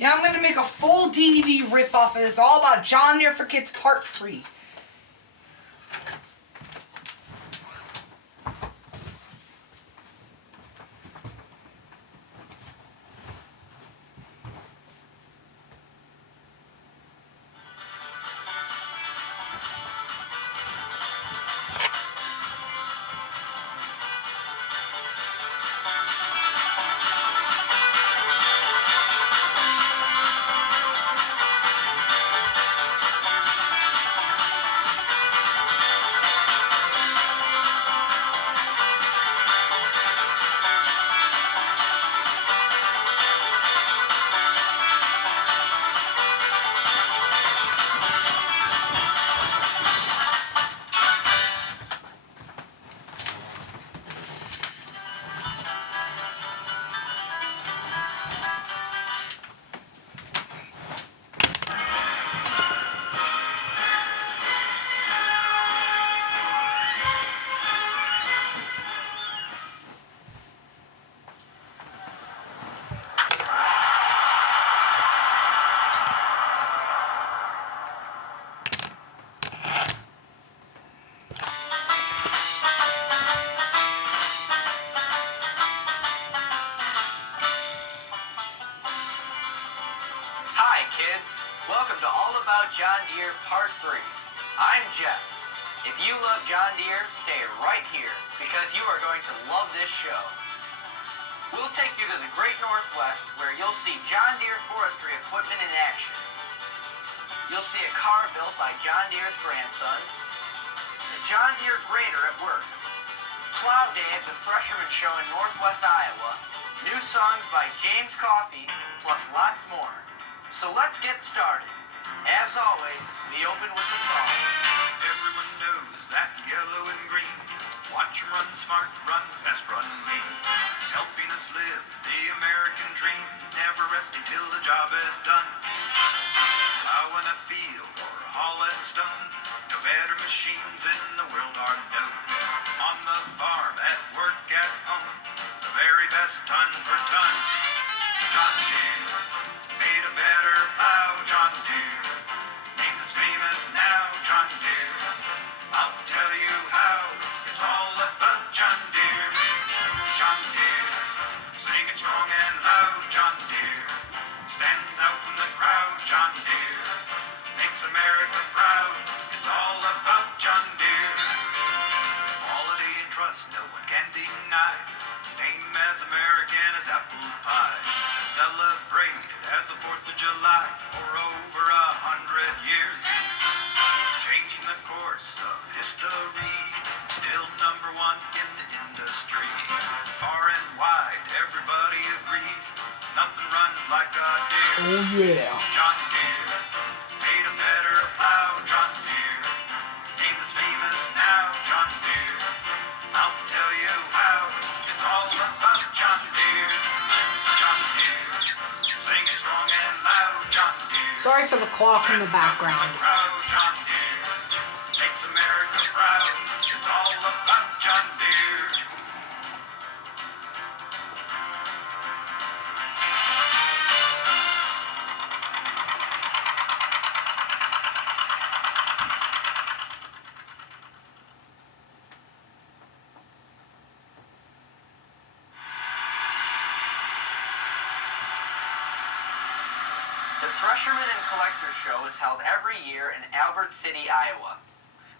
Yeah, I'm going to make a full DVD ripoff of this, all about John Deere for Kids Part 3. Hi kids, welcome to All About John Deere Part 3. I'm Jeff. If you love John Deere, stay right here because you are going to love this show. We'll take you to the Great Northwest where you'll see John Deere forestry equipment in action. You'll see a car built by John Deere's grandson, the John Deere grader at work, Plow Day at the Thresherman Show in Northwest Iowa, new songs by James Coffey, plus lots more. So let's get started. As always, we open with a song. Everyone knows that yellow and green. Watch 'em run smart, run fast, run lean. Helping us live the American dream. Never resting till the job is done. Plowing a field or hauling stone. No better machines in the world are known. On the farm, at work, at home. The very best ton for ton. John Deere made a better plow. John Deere, name that's famous now. John Deere, I'll tell you how. It's all about John Deere. John Deere, sing it strong and loud. John Deere stands out in the crowd. John Deere makes America proud. It's all about John Deere. Quality and trust, no one can deny. Name as American as apple pie. Celebrated as the 4th of July for over 100 years. Changing the course of history. Still number one in the industry. Far and wide, everybody agrees. Nothing runs like a Deere. Oh yeah. John Deere made a better plow. John Deere, name that's famous now. John Deere, I'll tell you how. It's all about John Deere. John Deere, sing it strong and loud. John Deere. Sorry for the clock in the background. John Deere makes America proud. It's all about John Deere. The Thresherman and Collector Show is held every year in Albert City, Iowa.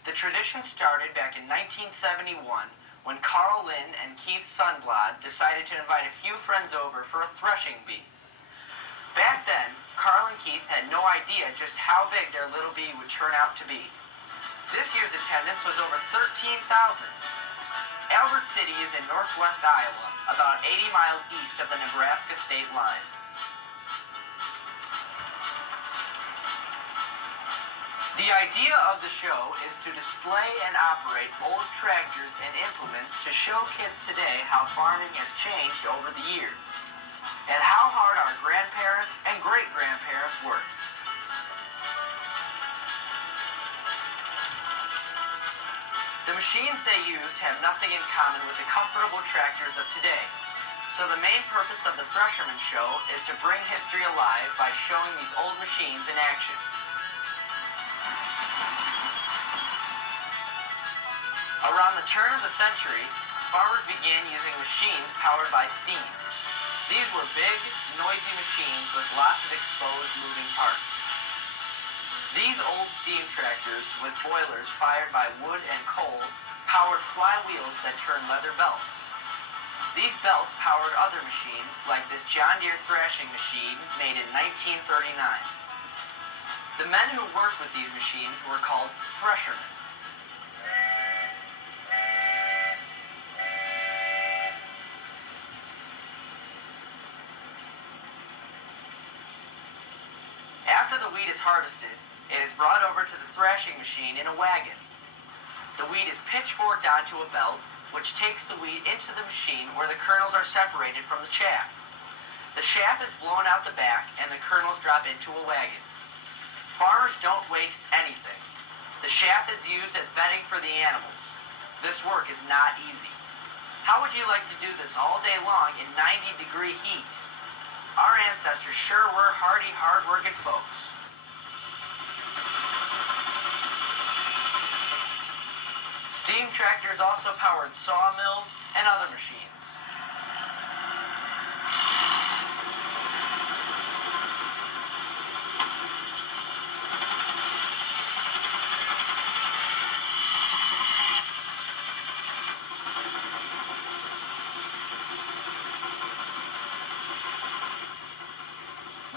The tradition started back in 1971 when Carl Lynn and Keith Sundblad decided to invite a few friends over for a threshing bee. Back then, Carl and Keith had no idea just how big their little bee would turn out to be. This year's attendance was over 13,000. Albert City is in northwest Iowa, about 80 miles east of the Nebraska state line. The idea of the show is to display and operate old tractors and implements to show kids today how farming has changed over the years, and how hard our grandparents and great-grandparents worked. The machines they used have nothing in common with the comfortable tractors of today, so So the main purpose of the Thresherman Show is to bring history alive by showing these old machines in action. Around the turn of the century, farmers began using machines powered by steam. These were big, noisy machines with lots of exposed moving parts. These old steam tractors with boilers fired by wood and coal powered flywheels that turned leather belts. These belts powered other machines like this John Deere thrashing machine made in 1939. The men who worked with these machines were called threshermen. After the wheat is harvested, it is brought over to the thrashing machine in a wagon. The wheat is pitchforked onto a belt, which takes the wheat into the machine where the kernels are separated from the chaff. The chaff is blown out the back and the kernels drop into a wagon. Farmers don't waste anything. The chaff is used as bedding for the animals. This work is not easy. How would you like to do this all day long in 90-degree heat? Our ancestors sure were hardy, hard-working folks. Steam tractors also powered sawmills and other machines.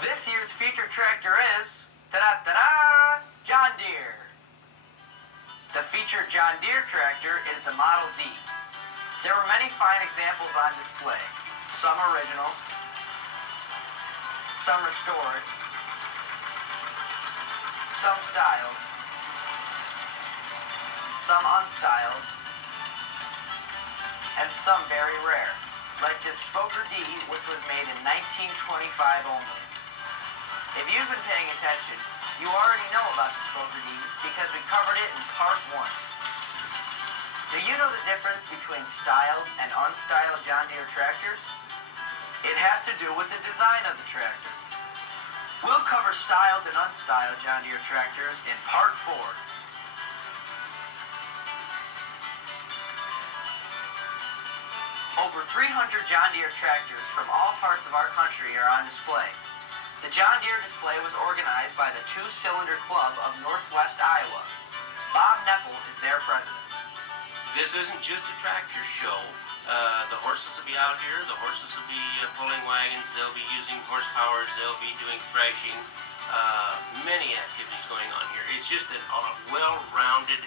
This year's featured tractor is, ta-da-ta-da, John Deere. The featured John Deere tractor is the Model D. There were many fine examples on display. Some original, some restored, some styled, some unstyled, and some very rare, like this Spoker D, which was made in 1925 only. If you've been paying attention, you already know about the Spoker D because we covered it in part 1. Do you know the difference between styled and unstyled John Deere tractors? It has to do with the design of the tractor. We'll cover styled and unstyled John Deere tractors in part 4. Over 300 John Deere tractors from all parts of our country are on display. The John Deere display was organized by the Two-Cylinder Club of Northwest Iowa. Bob Nepple is their president. This isn't just a tractor show. The horses will be out here. The horses will be pulling wagons. They'll be using horsepowers. They'll be doing thrashing. Many activities going on here. It's just a well-rounded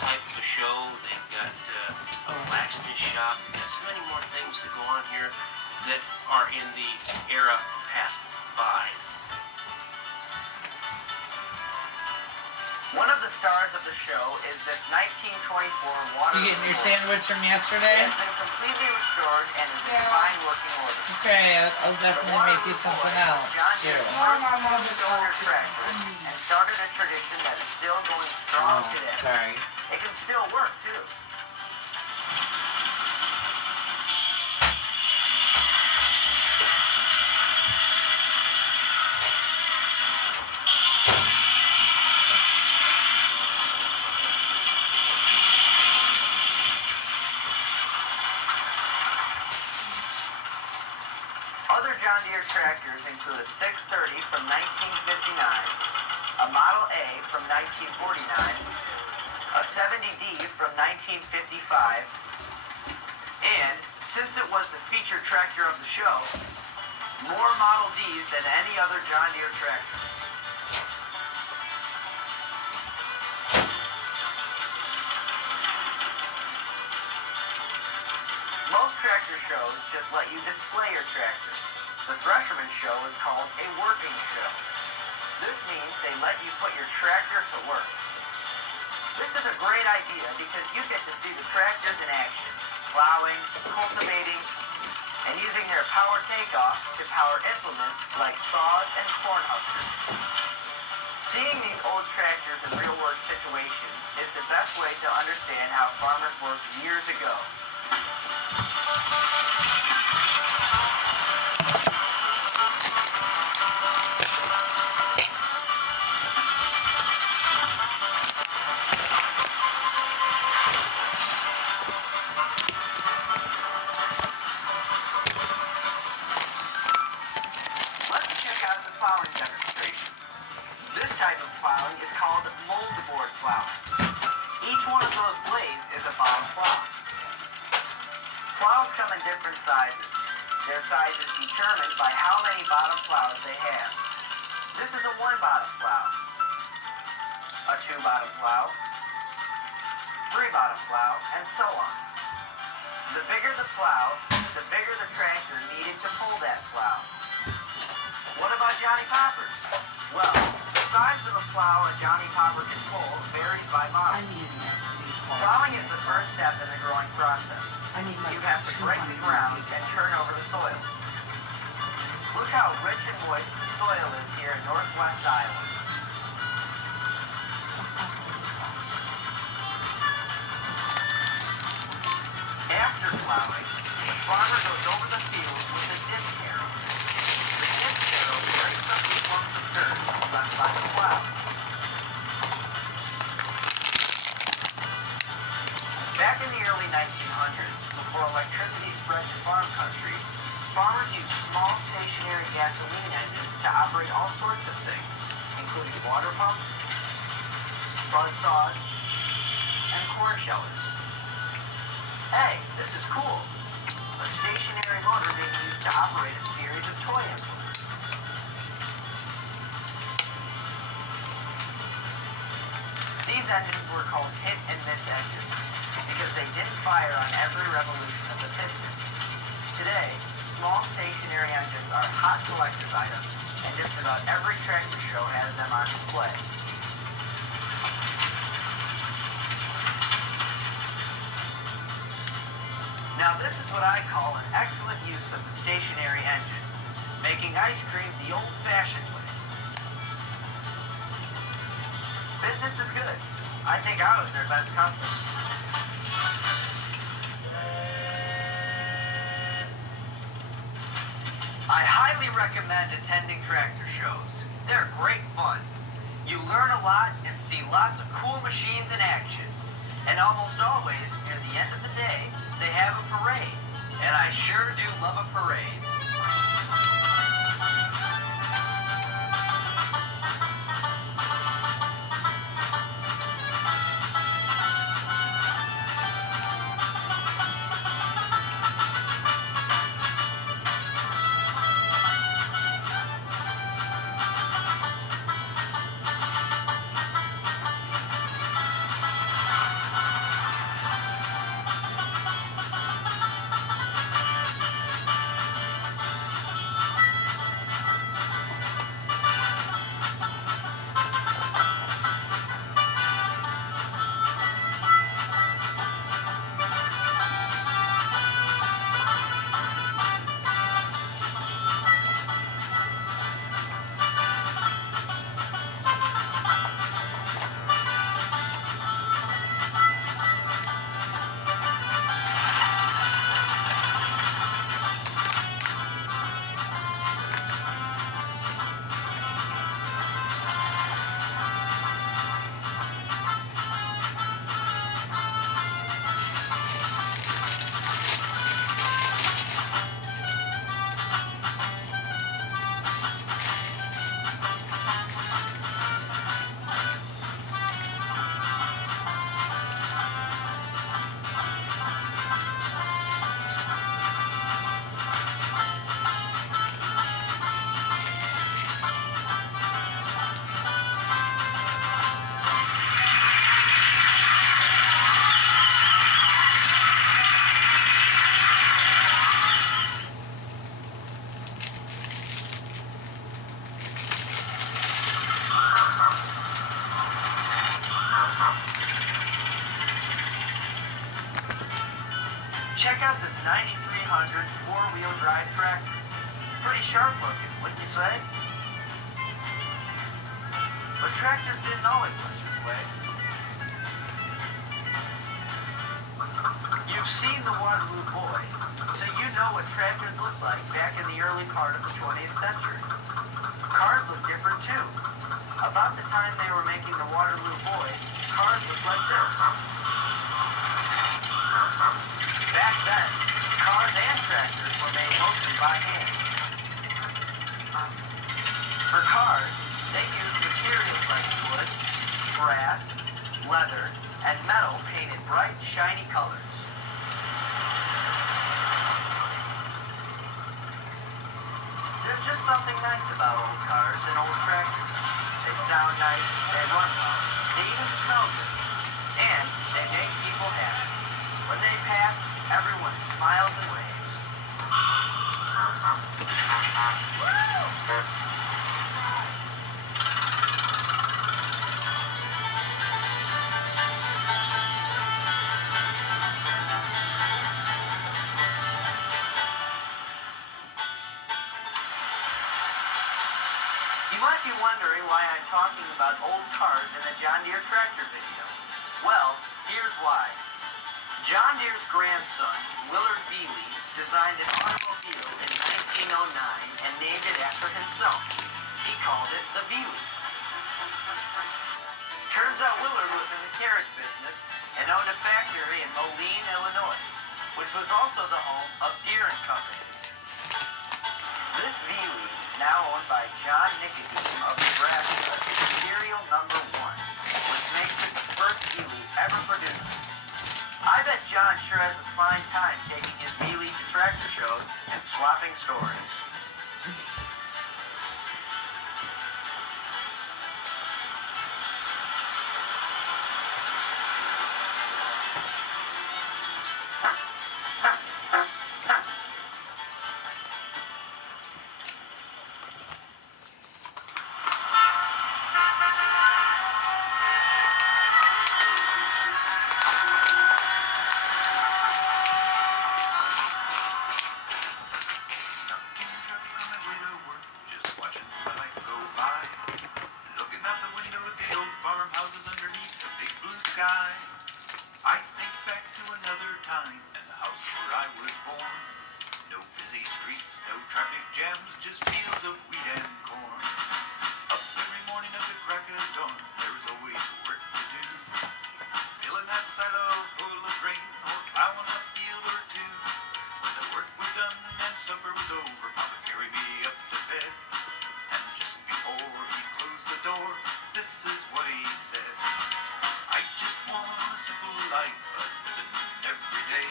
type of a show. They've got a blacksmith shop. There's so many more things to go on here that are in the era past by. One of the stars of the show is this 1924 water. You getting your sandwich from yesterday? It has been completely restored and is in fine working order. Okay, I'll definitely make you something else John too. Deere first cylinder tractor and started a tradition that is still going strong Oh, today. sorry. It can still work too. Other John Deere tractors include a 630 from 1959, a Model A from 1949, a 70D from 1955, and, since it was the featured tractor of the show, more Model Ds than any other John Deere tractor. Most tractor shows just let you display your tractor. The Thresherman Show is called a working show. This means they let you put your tractor to work. This is a great idea because you get to see the tractors in action, plowing, cultivating, and using their power takeoff to power implements like saws and corn huskers. Seeing these old tractors in real-world situations is the best way to understand how farmers worked years ago. plowing is called moldboard plowing. Each one of those blades is a bottom plow. Plows come in different sizes. Their size is determined by how many bottom plows they have. This is a 1 bottom plow, a 2 bottom plow, 3 bottom plow, and so on. The bigger the plow, the bigger the tractor needed to pull that plow. What about Johnny Poppers? Well, the size of the plow a Johnny Popper can pull varies by I model. need an SD card. Plowing is the first step in the growing process. I need my You have to break the ground and turn over the soil. Look how rich and moist the soil is here in northwest Iowa. After plowing, the farmer goes over the field with a disc harrow. The disc harrow breaks up the clumps of dirt left by the plow. Back in the early 1900s, before electricity spread to farm country, farmers used small stationary gasoline engines to operate all sorts of things, including water pumps, buzz saws, and corn shellers. Hey, this is cool. A stationary motor being used to operate a series of toy implements. These engines were called hit and miss engines because they didn't fire on every revolution of the piston. Today, small stationary engines are hot collector's items, and just about every tractor show has them on display. Now this is what I call an excellent use of the stationary engine, making ice cream the old-fashioned way. Business is good. I think I was their best customer. I highly recommend attending tractor shows. They're great fun. You learn a lot and see lots of cool machines in action. And almost always, near the end of the day, they have a parade. And I sure do love a parade. Check out this 9300 four-wheel drive tractor. Pretty sharp looking, wouldn't you say? But tractors didn't always look this way. You've seen the Waterloo Boy, so you know what tractors looked like back in the early part of the 20th century. Cars looked different too. About the time they were making the Waterloo Boy, cars looked like this. Back then, cars and tractors were made mostly by hand. For cars, they used materials like wood, brass, leather, and metal painted bright, shiny colors. There's just something nice about old cars and old tractors. They sound nice, they run well, they even smell good, and they make people happy. When they pass, everyone smiles and waves. You might be wondering why I'm talking about old cars in the John Deere tractor video. Well, here's why. John Deere's grandson, Willard Bealey, designed an automobile in 1909 and named it after himself. He called it the Bealey. Turns out Willard was in the carriage business and owned a factory in Moline, Illinois, which was also the home of Deere and Company. This Bealey, now owned by John Nicodeme of Nebraska, is serial number 1, which makes it the first Bealey ever produced. I bet John sure has a fine time taking his Bealey to tractor shows and swapping stories. I think back to another time and the house where I was born. No busy streets, no traffic jams, just fields of wheat and corn. Up every morning at the crack of dawn, there was always work to do. Filling that silo full of grain or plowing a field or two. When the work was done and supper was over, Papa carried me up to bed. And just before he closed the door, this is what he said. I just want a simple life, but living every day.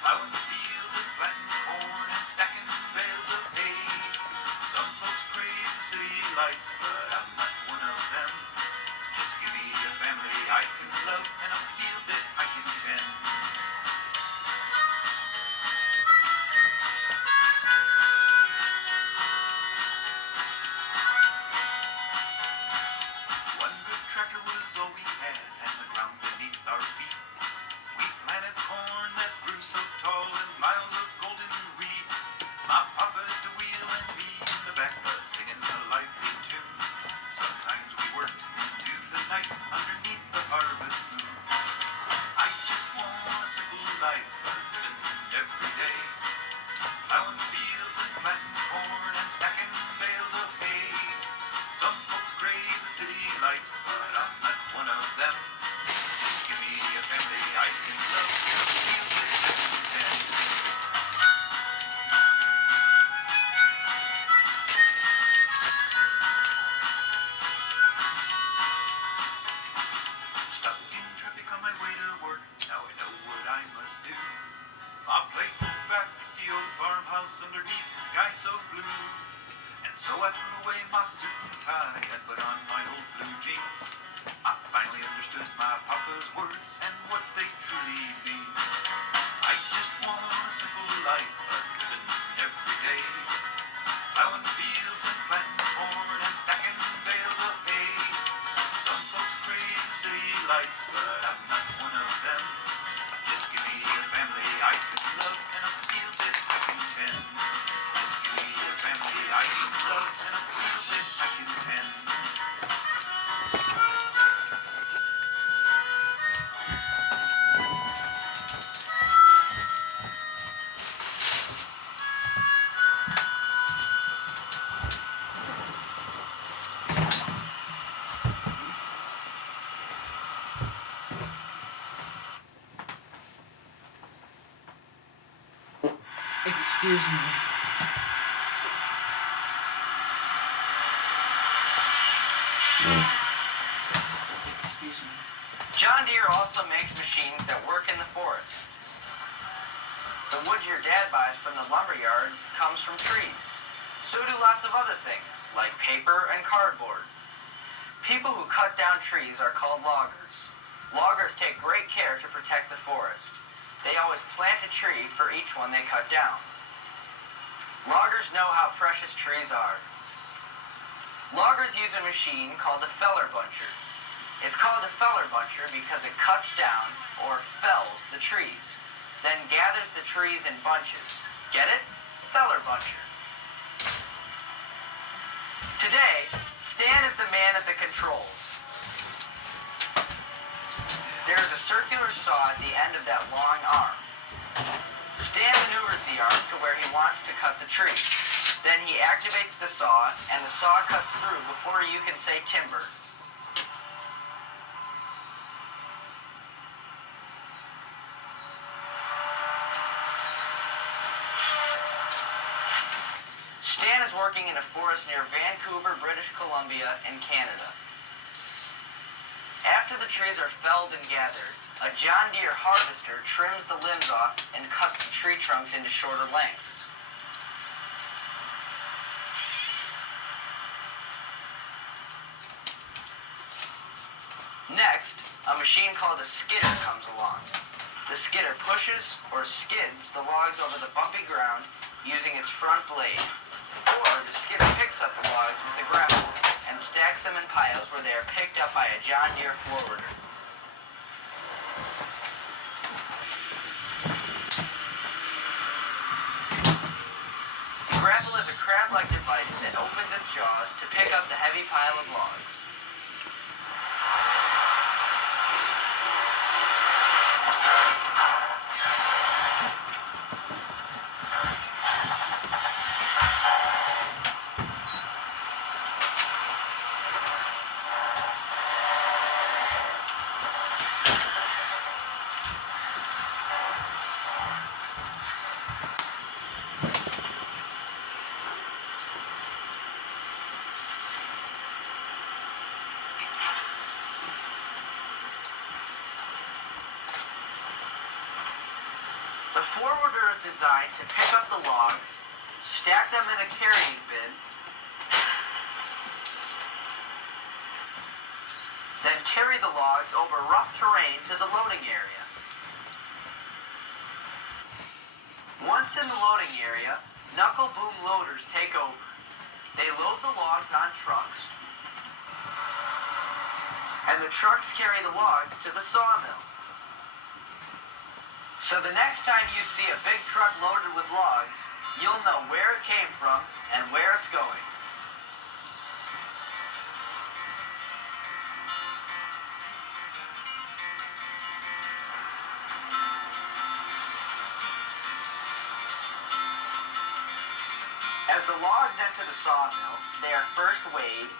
Plowing the fields and planting corn and stacking bales of hay. Some folks crave the city lights, but I'm not one of them. Just give me a family I can love and a field that I can tend. One good tractor was all we had, and the ground beneath our feet. We planted corn that grew so tall and miles of golden wheat. My papa at the wheel and me in the back singing a lively tune. Sometimes we worked into the night underneath the harvest moon. I just want a simple life, but living every day. Plowing fields and planting corn and stacking bales of hay. Some folks crave the city lights, but I'm not one of them. Just give me a family I can love and a field that I can tend. Stuck in traffic on my way to work, now I know what I must do. My place is back at the old farmhouse underneath the sky so blue. And so I threw away my suit and tie and put on my old blue jeans. I finally understood my papa's words and what they truly mean. I just want a simple life, but living every day. Plowing fields and planting corn and stacking bales of hay. Some folks crave the city lights, but I'm not one of them. Just give me a family I can love and a field that I can tend. Just give me a family I can love and a field that I can tend. Excuse me. Excuse me. John Deere also makes machines that work in the forest. The wood your dad buys from the lumberyard comes from trees. So do lots of other things, like paper and cardboard. People who cut down trees are called loggers. Loggers take great care to protect the forest. They always plant a tree for each one they cut down. Loggers know how precious trees are. Loggers use a machine called a feller buncher. It's called a feller buncher because it cuts down, or fells, the trees, then gathers the trees in bunches. Get it? Feller buncher. Today, Stan is the man at the controls. There is a circular saw at the end of that long arm. Stan maneuvers the arm to where he wants to cut the tree. Then he activates the saw, and the saw cuts through before you can say timber. Stan is working in a forest near Vancouver, British Columbia, in Canada. After the trees are felled and gathered, a John Deere harvester trims the limbs off and cuts the tree trunks into shorter lengths. Next, a machine called a skidder comes along. The skidder pushes or skids the logs over the bumpy ground using its front blade. Or the skidder picks up the logs with the grapple and stacks them in piles where they are picked up by a John Deere forwarder. The grapple is a crab-like device that opens its jaws to pick up the heavy pile of logs. The forwarder is designed to pick up the logs, stack them in a carrying bin, then carry the logs over rough terrain to the loading area. Once in the loading area, knuckle boom loaders take over. They load the logs on trucks, and the trucks carry the logs to the sawmill. So the next time you see a big truck loaded with logs, you'll know where it came from and where it's going. As the logs enter the sawmill, they are first weighed,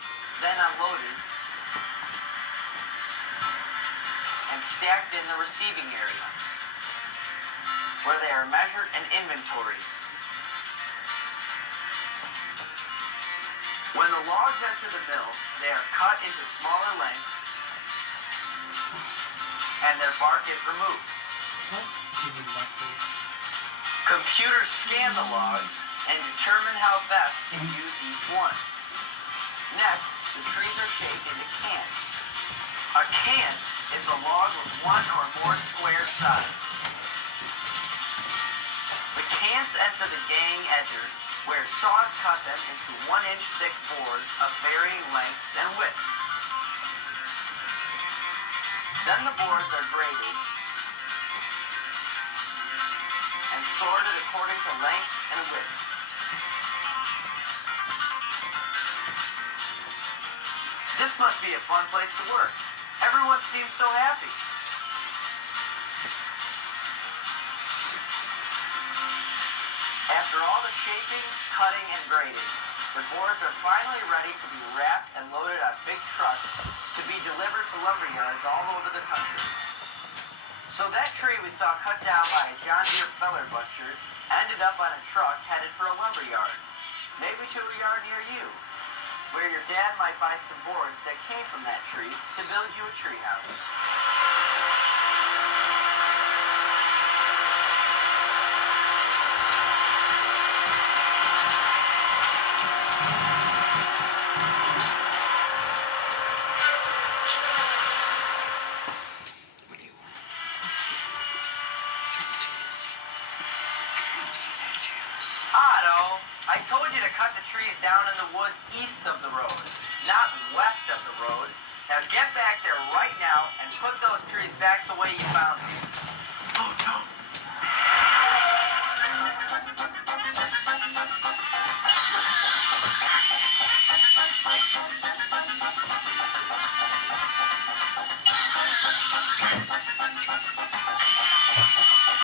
then unloaded, and stacked in the receiving area, where they are measured and inventoried. When the logs enter the mill, they are cut into smaller lengths, and their bark is removed. Computers scan the logs and determine how best to use each one. Next, the trees are shaped into cans. A can is a log with one or more square sides. The cans enter the gang edger, where saws cut them into 1-inch thick boards of varying lengths and widths. Then the boards are graded and sorted according to length and width. This must be a fun place to work. Everyone seems so happy. After all the shaping, cutting, and grading, the boards are finally ready to be wrapped and loaded on big trucks to be delivered to lumberyards all over the country. So that tree we saw cut down by a John Deere feller butcher ended up on a truck headed for a lumberyard, maybe to a yard near you. where your dad might buy some boards that came from that tree to build you a tree house. Otto, I told you to cut the trees down in the woods east of the road, not west of the road. Now get back there right now and put those trees back the way you found them.